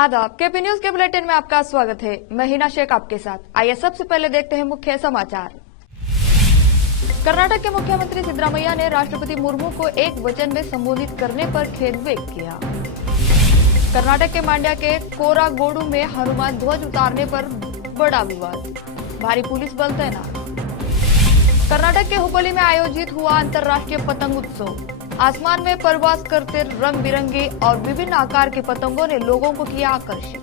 आदाब, KP news के bulletin में आपका स्वागत है। मैं हिना शेख आपके साथ। आइए सबसे पहले देखते हैं मुख्य समाचार। कर्नाटक के मुख्यमंत्री सिद्धरामैया ने राष्ट्रपति मुर्मू को एक वचन में संबोधित करने पर खेद व्यक्त किया। कर्नाटक के मांड्या के कोरागोडू में हनुमान ध्वज उतारने पर बड़ा विवाद, भारी पुलिस बल तैनात। कर्नाटक के हुबली में आयोजित हुआ अंतर्राष्ट्रीय पतंग उत्सव। आसमान में परवास करते रंग बिरंगे और विभिन्न आकार के पतंगों ने लोगों को किया आकर्षित।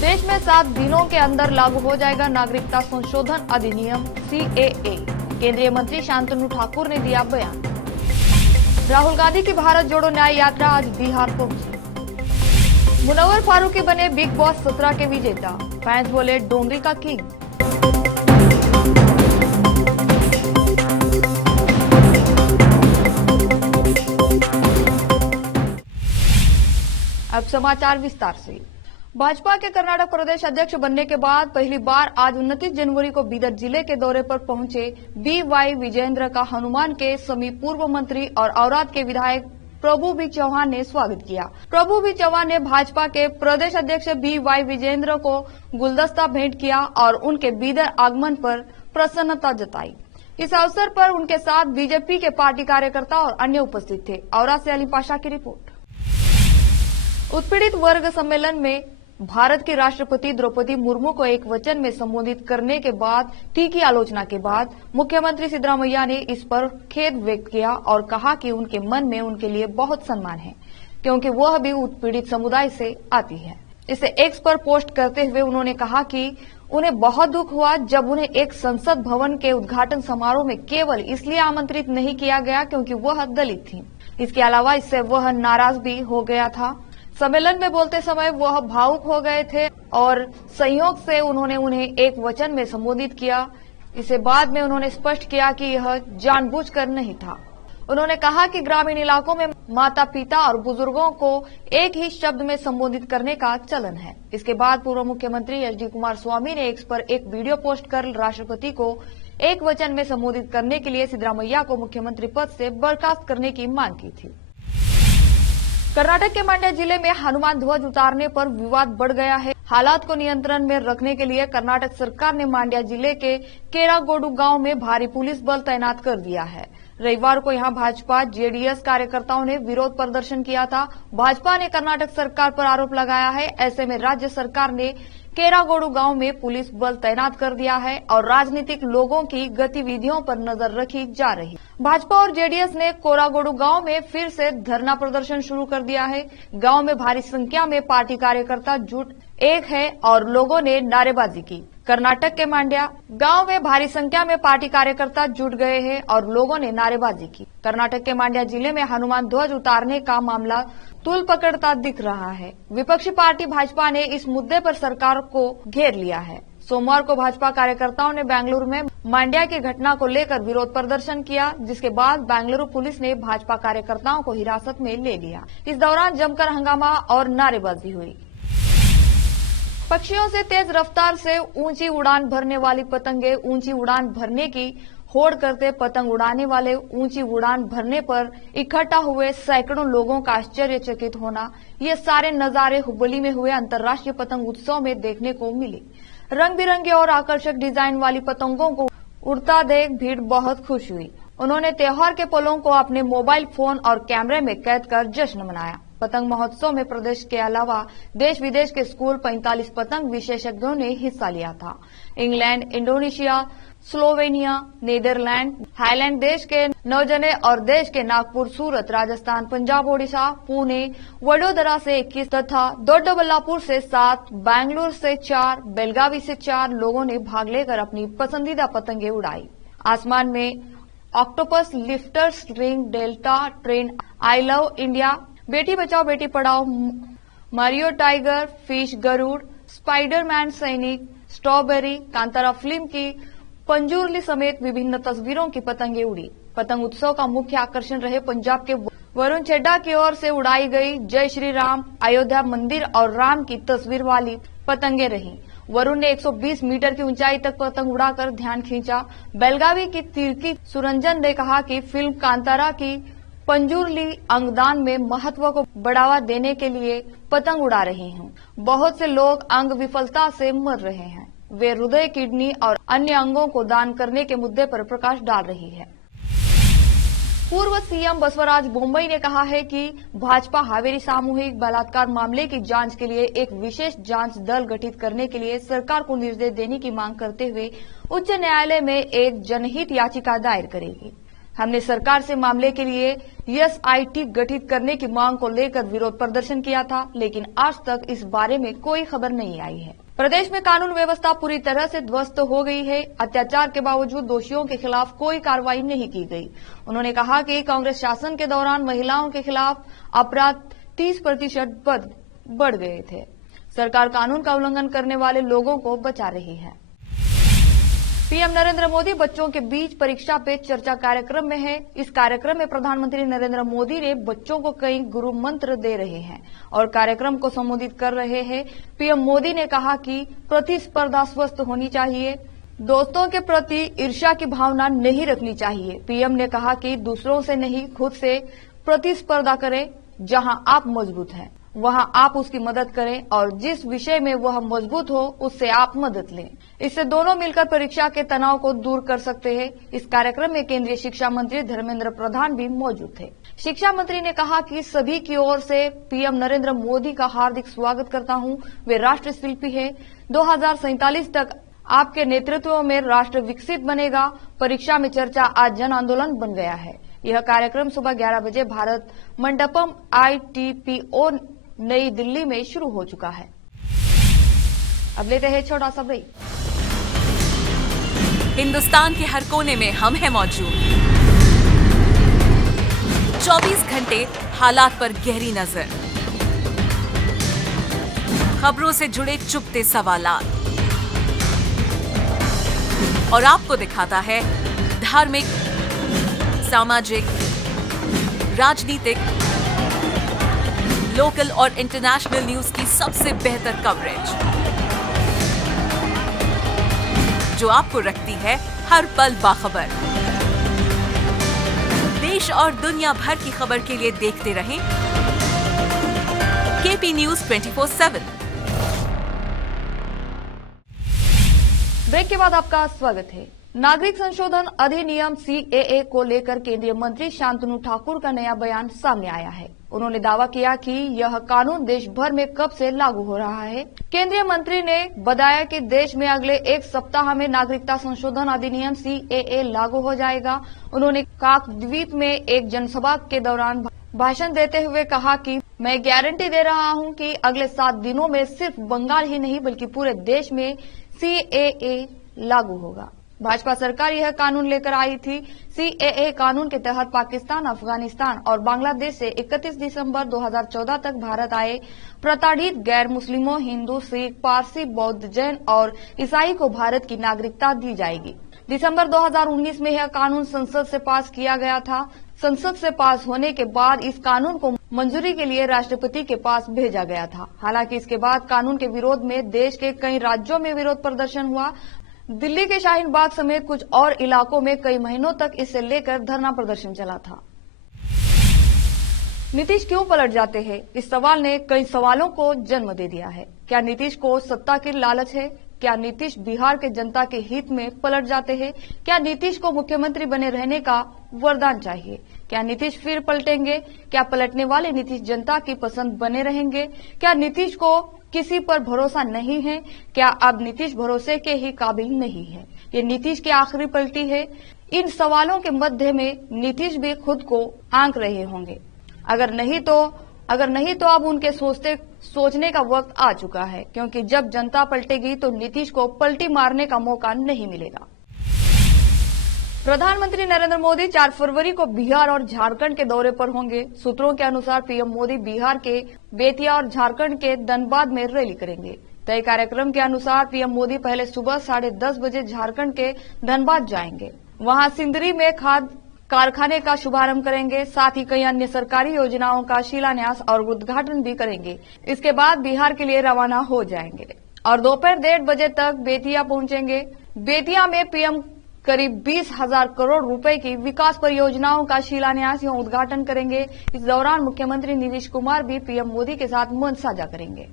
देश में 7 दिनों के अंदर लागू हो जाएगा नागरिकता संशोधन अधिनियम CAA, केंद्रीय मंत्री शांतनु ठाकुर ने दिया बयान। राहुल गांधी की भारत जोड़ो न्याय यात्रा आज बिहार पहुंची। मुनव्वर फारूकी बने बिग बॉस 17 के विजेता, फैंस बोले डोंगरी का किंग। अब समाचार विस्तार से। भाजपा के कर्नाटक प्रदेश अध्यक्ष बनने के बाद पहली बार आज 29 जनवरी को बीदर जिले के दौरे पर पहुंचे BY विजेंद्र का हनुमान के समीप पूर्व मंत्री और औराद के विधायक प्रभु बी चौहान ने स्वागत किया। प्रभु बी चौहान ने भाजपा के प्रदेश अध्यक्ष BY विजेंद्र को गुलदस्ता भेंट किया और उनके बीदर आगमन पर प्रसन्नता जताई। इस अवसर पर उनके साथ बीजेपी के पार्टी कार्यकर्ता और अन्य उपस्थित थे। औराद से अली पाशा की रिपोर्ट। उत्पीड़ित वर्ग सम्मेलन में भारत की राष्ट्रपति द्रौपदी मुर्मू को एक वचन में संबोधित करने के बाद तीखी आलोचना के बाद मुख्यमंत्री सिद्धरामैया ने इस पर खेद व्यक्त किया और कहा कि उनके मन में उनके लिए बहुत सम्मान है, क्योंकि वह भी उत्पीड़ित समुदाय से आती है। इसे एक्स पर पोस्ट करते हुए उन्होंने कहा कि उन्हें बहुत दुख हुआ जब उन्हें एक संसद भवन के उद्घाटन समारोह में केवल इसलिए आमंत्रित नहीं किया गया क्योंकि वह दलित थी। इसके अलावा इससे वह नाराज भी हो गया था। सम्मेलन में बोलते समय वह भावुक हो गए थे और संयोग से उन्होंने उन्हें एक वचन में संबोधित किया। इसे बाद में उन्होंने स्पष्ट किया कि यह जानबूझकर नहीं था। उन्होंने कहा कि ग्रामीण इलाकों में माता पिता और बुजुर्गों को एक ही शब्द में संबोधित करने का चलन है। इसके बाद पूर्व मुख्यमंत्री HD कुमारस्वामी ने एक्स पर एक वीडियो पोस्ट कर राष्ट्रपति को एक वचन में संबोधित करने के लिए सिद्धरामैया को मुख्यमंत्री पद से बर्खास्त करने की मांग की थी। कर्नाटक के मांड्या जिले में हनुमान ध्वज उतारने पर विवाद बढ़ गया है। हालात को नियंत्रण में रखने के लिए कर्नाटक सरकार ने मांड्या जिले के केरागोडू गांव में भारी पुलिस बल तैनात कर दिया है। रविवार को यहां भाजपा JDS कार्यकर्ताओं ने विरोध प्रदर्शन किया था। भाजपा ने कर्नाटक सरकार पर आरोप लगाया है। ऐसे में राज्य सरकार ने केरागोडू गांव में पुलिस बल तैनात कर दिया है और राजनीतिक लोगों की गतिविधियों पर नजर रखी जा रही। भाजपा और JDS ने कोरागोडू गांव में फिर से धरना प्रदर्शन शुरू कर दिया है। गांव में भारी संख्या में पार्टी कार्यकर्ता जुट एक है और लोगों ने नारेबाजी की। कर्नाटक के मांड्या गांव में भारी संख्या में पार्टी कार्यकर्ता जुट गए हैं और लोगों ने नारेबाजी की। कर्नाटक के मांड्या जिले में हनुमान ध्वज उतारने का मामला तूल पकड़ता दिख रहा है। विपक्षी पार्टी भाजपा ने इस मुद्दे पर सरकार को घेर लिया है। सोमवार को भाजपा कार्यकर्ताओं ने बेंगलुरु में मांड्या की घटना को लेकर विरोध प्रदर्शन किया, जिसके बाद बेंगलुरु पुलिस ने भाजपा कार्यकर्ताओं को हिरासत में ले लिया। इस दौरान जमकर हंगामा और नारेबाजी हुई। पक्षियों से तेज रफ्तार से ऊंची उड़ान भरने वाली पतंगे ऊंची उड़ान भरने की होड़ करते पतंग उड़ाने वाले ऊंची उड़ान भरने पर इकट्ठा हुए सैकड़ों लोगों का आश्चर्यचकित होना, ये सारे नजारे हुबली में हुए अंतर्राष्ट्रीय पतंग उत्सव में देखने को मिले। रंग बिरंगे और आकर्षक डिजाइन वाली पतंगों को उड़ता देख भीड़ बहुत खुश हुई। उन्होंने त्योहार के पलों को अपने मोबाइल फोन और कैमरे में कैद कर जश्न मनाया। पतंग महोत्सव में प्रदेश के अलावा देश विदेश के स्कूल 45 पतंग विशेषज्ञों ने हिस्सा लिया था। England, Indonesia, Slovenia, Netherland, Thailand देश के 9 जने और देश के नागपुर, सूरत, राजस्थान, पंजाब, ओडिशा, पुणे, वडोदरा से 21 तथा दोड्डबल्लापुर से 7, बेंगलुरु से 4, बेलगावी से 4 लोगों ने भाग लेकर अपनी पसंदीदा पतंगे उड़ाई। आसमान में octopus, lifters, ring, delta, train, I love India, बेटी बचाओ बेटी पढ़ाओ, Mario tiger, fish, Garuda, Spiderman, सैनिक, स्ट्रॉबेरी, कांतारा फिल्म की पंजूरली समेत विभिन्न तस्वीरों की पतंगे उड़ी। पतंग उत्सव का मुख्य आकर्षण रहे पंजाब के वरुण चड्ढा की ओर से उड़ाई गई जय श्री राम, अयोध्या मंदिर और राम की तस्वीर वाली पतंगे रही। वरुण ने 120 मीटर की ऊंचाई तक पतंग उड़ाकर ध्यान खींचा। बेलगावी की तिर्की सुरंजन ने कहा कि फिल्म कांतारा की पंजुर्ली अंगदान में महत्व को बढ़ावा देने के लिए पतंग उड़ा रही हूँ। बहुत से लोग अंग विफलता से मर रहे हैं। वे हृदय, किडनी और अन्य अंगों को दान करने के मुद्दे पर प्रकाश डाल रही है। पूर्व सीएम बसवराज बोम्मई ने कहा है कि भाजपा हावेरी सामूहिक बलात्कार मामले की जांच के लिए एक विशेष जांच दल गठित करने के लिए सरकार को निर्देश देने की मांग करते हुए उच्च न्यायालय में एक जनहित याचिका दायर करेगी। हमने सरकार से मामले के लिए एसआईटी गठित करने की मांग को लेकर विरोध प्रदर्शन किया था, लेकिन आज तक इस बारे में कोई खबर नहीं आई है। प्रदेश में कानून व्यवस्था पूरी तरह से ध्वस्त हो गई है। अत्याचार के बावजूद दोषियों के खिलाफ कोई कार्रवाई नहीं की गई। उन्होंने कहा कि कांग्रेस शासन के दौरान महिलाओं के खिलाफ अपराध 30% बढ़ गए थे। सरकार कानून का उल्लंघन करने वाले लोगों को बचा रही है। पीएम नरेंद्र मोदी बच्चों के बीच परीक्षा पे चर्चा कार्यक्रम में है। इस कार्यक्रम में प्रधानमंत्री नरेंद्र मोदी ने बच्चों को कई गुरु मंत्र दे रहे हैं और कार्यक्रम को संबोधित कर रहे हैं। पीएम मोदी ने कहा कि प्रतिस्पर्धा स्वस्थ होनी चाहिए, दोस्तों के प्रति ईर्ष्या की भावना नहीं रखनी चाहिए। पीएम ने कहा कि दूसरों से नहीं, खुद से प्रतिस्पर्धा करें। जहां आप मजबूत हैं वहां आप उसकी मदद करें और जिस विषय में वह मजबूत हो उससे आप मदद लें। इससे दोनों मिलकर परीक्षा के तनाव को दूर कर सकते हैं। इस कार्यक्रम में केंद्रीय शिक्षा मंत्री धर्मेंद्र प्रधान भी मौजूद थे। शिक्षा मंत्री ने कहा कि सभी की ओर से पीएम नरेंद्र मोदी का हार्दिक स्वागत करता हूं। वे राष्ट्र शिल्पी है। 2047 तक आपके नेतृत्व में राष्ट्र विकसित बनेगा। परीक्षा में चर्चा आज जन आंदोलन बन गया है। यह कार्यक्रम सुबह 11 बजे भारत मंडपम ITPO नई दिल्ली में शुरू हो चुका है। अब लेते हैं छोटा सा ब्रेक। हिंदुस्तान के हर कोने में हम हैं मौजूद। 24 घंटे हालात पर गहरी नजर, खबरों से जुड़े चुपते सवालात और आपको दिखाता है धार्मिक, सामाजिक, राजनीतिक, लोकल और इंटरनेशनल न्यूज की सबसे बेहतर कवरेज जो आपको रखती है हर पल बाखबर। देश और दुनिया भर की खबर के लिए देखते रहें KP News 24/7। ब्रेक के बाद आपका स्वागत है। नागरिक संशोधन अधिनियम CAA को लेकर केंद्रीय मंत्री शांतनु ठाकुर का नया बयान सामने आया है। उन्होंने दावा किया कि यह कानून देश भर में कब से लागू हो रहा है। केंद्रीय मंत्री ने बताया कि देश में अगले एक सप्ताह में नागरिकता संशोधन अधिनियम CAA लागू हो जाएगा। उन्होंने काकद्वीप में एक जनसभा के दौरान भाषण देते हुए कहा कि मैं गारंटी दे रहा हूं कि अगले 7 दिनों में सिर्फ बंगाल ही नहीं बल्कि पूरे देश में CAA लागू होगा। भाजपा सरकार यह कानून लेकर आई थी। CAA कानून के तहत पाकिस्तान, अफगानिस्तान और बांग्लादेश से 31 दिसंबर 2014 तक भारत आए प्रताड़ित गैर मुस्लिमों, हिंदू, सिख, पारसी, बौद्ध, जैन और ईसाई को भारत की नागरिकता दी जाएगी। दिसंबर 2019 में यह कानून संसद से पास किया गया था। संसद से पास होने के बाद इस कानून को मंजूरी के लिए राष्ट्रपति के पास भेजा गया था। हालांकि इसके बाद कानून के विरोध में देश के कई राज्यों में विरोध प्रदर्शन हुआ। दिल्ली के शाहीन बाग समेत कुछ और इलाकों में कई महीनों तक इसे लेकर धरना प्रदर्शन चला था। नीतीश क्यों पलट जाते हैं? इस सवाल ने कई सवालों को जन्म दे दिया है। क्या नीतीश को सत्ता की लालच है? क्या नीतीश बिहार के जनता के हित में पलट जाते हैं? क्या नीतीश को मुख्यमंत्री बने रहने का वरदान चाहिए? क्या नीतीश फिर पलटेंगे? क्या पलटने वाले नीतीश जनता की पसंद बने रहेंगे? क्या नीतीश को किसी पर भरोसा नहीं है? क्या अब नीतीश भरोसे के ही काबिल नहीं है? ये नीतीश की आखिरी पलटी है। इन सवालों के मध्य में नीतीश भी खुद को आंक रहे होंगे। अगर नहीं तो अब उनके सोचने का वक्त आ चुका है, क्योंकि जब जनता पलटेगी तो नीतीश को पलटी मारने का मौका नहीं मिलेगा। प्रधानमंत्री नरेंद्र मोदी 4 फरवरी को बिहार और झारखंड के दौरे पर होंगे। सूत्रों के अनुसार पीएम मोदी बिहार के बेतिया और झारखंड के धनबाद में रैली करेंगे। तय कार्यक्रम के अनुसार पीएम मोदी पहले सुबह 10:30 बजे झारखंड के धनबाद जाएंगे। वहां सिंदरी में खाद कारखाने का शुभारंभ करेंगे। साथ ही कई अन्य सरकारी योजनाओं का शिलान्यास और उद्घाटन भी करेंगे। इसके बाद बिहार के लिए रवाना हो जाएंगे और दोपहर 1:30 बजे तक बेतिया पहुंचेंगे। बेतिया में पीएम करीब 20,000 करोड़ रुपए की विकास परियोजनाओं का शिलान्यास एवं उद्घाटन करेंगे। इस दौरान मुख्यमंत्री नीतीश कुमार भी पीएम मोदी के साथ मंच साझा करेंगे।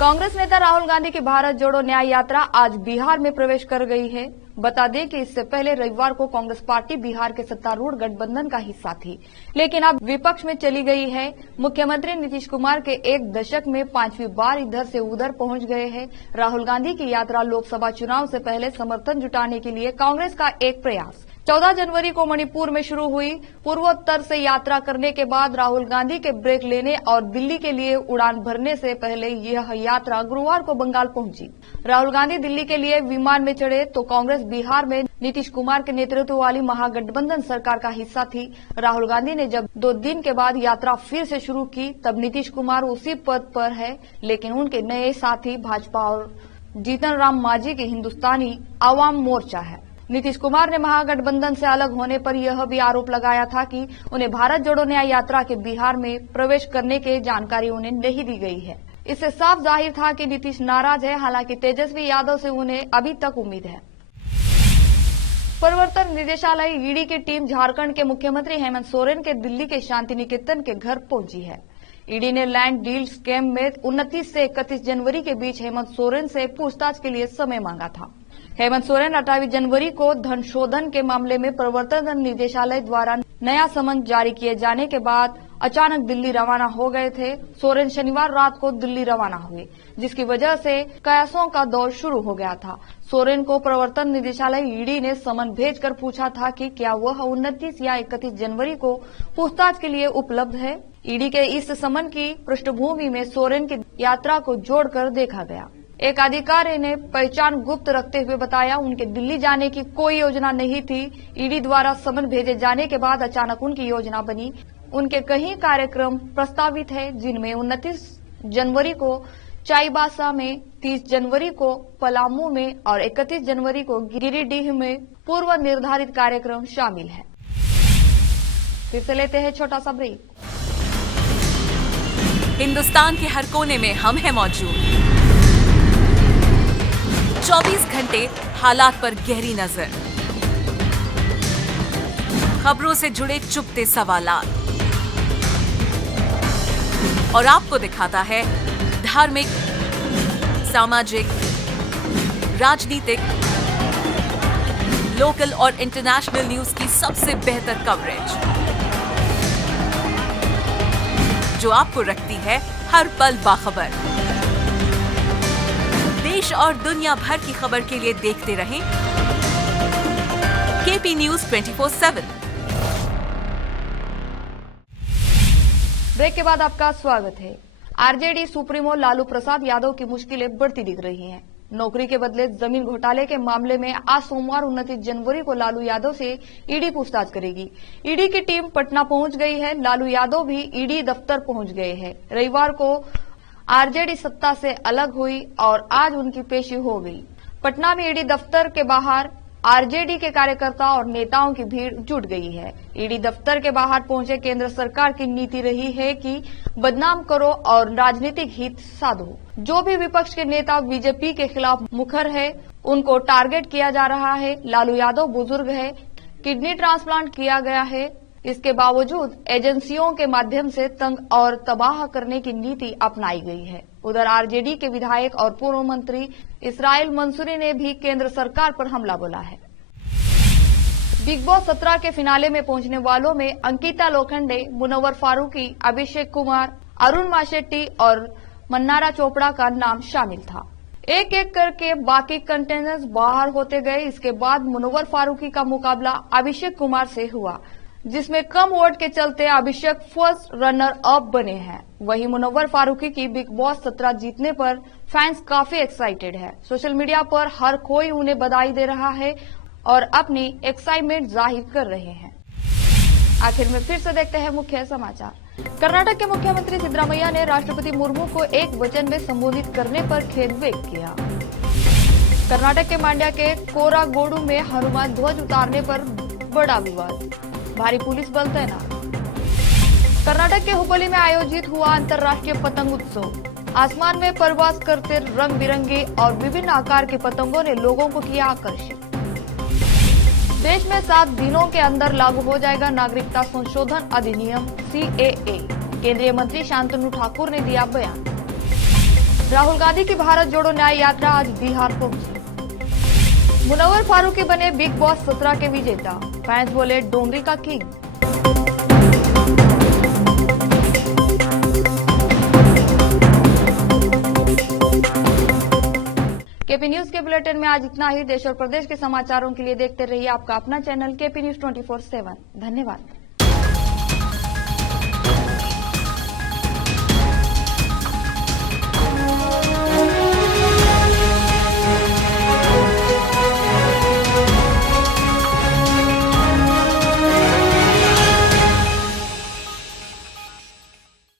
कांग्रेस नेता राहुल गांधी की भारत जोड़ो न्याय यात्रा आज बिहार में प्रवेश कर गई है। बता दें कि इससे पहले रविवार को कांग्रेस पार्टी बिहार के सत्तारूढ़ गठबंधन का हिस्सा थी, लेकिन अब विपक्ष में चली गई है। मुख्यमंत्री नीतीश कुमार के एक दशक में 5वीं बार इधर से उधर पहुंच गए हैं। राहुल गांधी की यात्रा लोकसभा चुनाव से पहले समर्थन जुटाने के लिए कांग्रेस का एक प्रयास। 14 जनवरी को मणिपुर में शुरू हुई। पूर्वोत्तर से यात्रा करने के बाद राहुल गांधी के ब्रेक लेने और दिल्ली के लिए उड़ान भरने से पहले यह यात्रा गुरुवार को बंगाल पहुंची। राहुल गांधी दिल्ली के लिए विमान में चढ़े तो कांग्रेस बिहार में नीतीश कुमार के नेतृत्व वाली महागठबंधन सरकार का हिस्सा थी। राहुल गांधी ने जब 2 दिन के बाद यात्रा फिर से शुरू की, तब नीतीश कुमार उसी पद पर है, लेकिन उनके नए साथी भाजपा और जीतन राम मांझी की हिंदुस्तानी आवाम मोर्चा है। नीतीश कुमार ने महागठबंधन से अलग होने पर यह भी आरोप लगाया था कि उन्हें भारत जोड़ो न्याय यात्रा के बिहार में प्रवेश करने की जानकारी उन्हें नहीं दी गई है। इससे साफ जाहिर था कि नीतीश नाराज है। हालांकि तेजस्वी यादव से उन्हें अभी तक उम्मीद है। प्रवर्तन निदेशालय ईडी की टीम झारखंड के मुख्यमंत्री हेमंत सोरेन के दिल्ली के शांति निकेतन के घर पहुंची है। ईडी ने लैंड डील स्कैम में 29 से 31 जनवरी के बीच हेमंत सोरेन से पूछताछ के लिए समय मांगा था। हेमंत सोरेन 28 जनवरी को धन शोधन के मामले में प्रवर्तन निदेशालय द्वारा नया समन जारी किए जाने के बाद अचानक दिल्ली रवाना हो गए थे। सोरेन शनिवार रात को दिल्ली रवाना हुए, जिसकी वजह से कयासों का दौर शुरू हो गया था। सोरेन को प्रवर्तन निदेशालय ईडी ने समन भेजकर पूछा था कि क्या वह 29 या 31 जनवरी को पूछताछ के लिए उपलब्ध है। ईडी के इस समन की पृष्ठभूमि में सोरेन की यात्रा को जोड़कर देखा गया। एक अधिकारी ने पहचान गुप्त रखते हुए बताया, उनके दिल्ली जाने की कोई योजना नहीं थी। ईडी द्वारा समन भेजे जाने के बाद अचानक उनकी योजना बनी। उनके कई कार्यक्रम प्रस्तावित है, जिनमें 29 जनवरी को चाईबासा में, 30 जनवरी को पलामू में और 31 जनवरी को गिरिडीह में पूर्व निर्धारित कार्यक्रम शामिल है। फिर से लेते हैं छोटा सा ब्रेक। हिंदुस्तान के हर कोने में हम हैं मौजूद। 24 घंटे हालात पर गहरी नजर, खबरों से जुड़े चुपते सवालात और आपको दिखाता है धार्मिक, सामाजिक, राजनीतिक, लोकल और इंटरनेशनल न्यूज की सबसे बेहतर कवरेज, जो आपको रखती है हर पल बाखबर। देश और दुनिया भर की खबर के लिए देखते रहें केपी न्यूज 24/7। ब्रेक के बाद आपका स्वागत है। आरजेडी सुप्रीमो लालू प्रसाद यादव की मुश्किलें बढ़ती दिख रही हैं। नौकरी के बदले जमीन घोटाले के मामले में आज सोमवार 29 जनवरी को लालू यादव से ईडी पूछताछ करेगी। ईडी की टीम पटना पहुंच गई है। लालू यादव भी ईडी दफ्तर पहुंच गए हैं। रविवार को आरजेडी सत्ता से अलग हुई और आज उनकी पेशी हो गई। पटना में ईडी दफ्तर के बाहर आरजेडी के कार्यकर्ता और नेताओं की भीड़ जुट गई है। ईडी दफ्तर के बाहर पहुंचे केंद्र सरकार की नीति रही है कि बदनाम करो और राजनीतिक हित साधो। जो भी विपक्ष के नेता बीजेपी के खिलाफ मुखर है, उनको टारगेट किया जा रहा है। लालू यादव बुजुर्ग है, किडनी ट्रांसप्लांट किया गया है। इसके बावजूद एजेंसियों के माध्यम से तंग और तबाह करने की नीति अपनाई गई है। उधर आरजेडी के विधायक और पूर्व मंत्री इसराइल मंसूरी ने भी केंद्र सरकार पर हमला बोला है। बिग बॉस 17 के फिनाले में पहुंचने वालों में अंकिता लोखंडे, मुनव्वर फारूकी, अभिषेक कुमार, अरुण माशेट्टी और मन्नारा चोपड़ा का नाम शामिल था। एक एक करके बाकी कंटेस्टेंट्स बाहर होते गए। इसके बाद मुनव्वर फारूकी का मुकाबला अभिषेक कुमार से हुआ, जिसमें कम वोट के चलते अभिषेक फर्स्ट रनर अप बने हैं। वहीं मुनव्वर फारूकी की बिग बॉस 17 जीतने पर फैंस काफी एक्साइटेड है। सोशल मीडिया पर हर कोई उन्हें बधाई दे रहा है और अपनी एक्साइटमेंट जाहिर कर रहे हैं। आखिर में फिर से देखते हैं मुख्य समाचार। कर्नाटक के मुख्यमंत्री सिद्धरामैया ने राष्ट्रपति मुर्मू को एक वचन में संबोधित करने पर खेद व्यक्त किया। कर्नाटक के मांड्या के कोरागोडू में हनुमान ध्वज उतारने पर बड़ा विवाद, भारी पुलिस बल तैनात। कर्नाटक के हुबली में आयोजित हुआ अंतर्राष्ट्रीय पतंग उत्सव। आसमान में परवास करते रंग बिरंगे और विभिन्न आकार के पतंगों ने लोगों को किया आकर्षित। देश में 7 दिनों के अंदर लागू हो जाएगा नागरिकता संशोधन अधिनियम CAA। केंद्रीय मंत्री शांतनु ठाकुर ने दिया बयान। राहुल गांधी की भारत जोड़ो न्याय यात्रा आज बिहार पहुंची। मुनव्वर फारूकी बने बिग बॉस 17 के विजेता। फैंस बोले डोंगरी का किंग। केपी न्यूज के बुलेटिन में आज इतना ही। देश और प्रदेश के समाचारों के लिए देखते रहिए आपका अपना चैनल केपी न्यूज 24/7। धन्यवाद।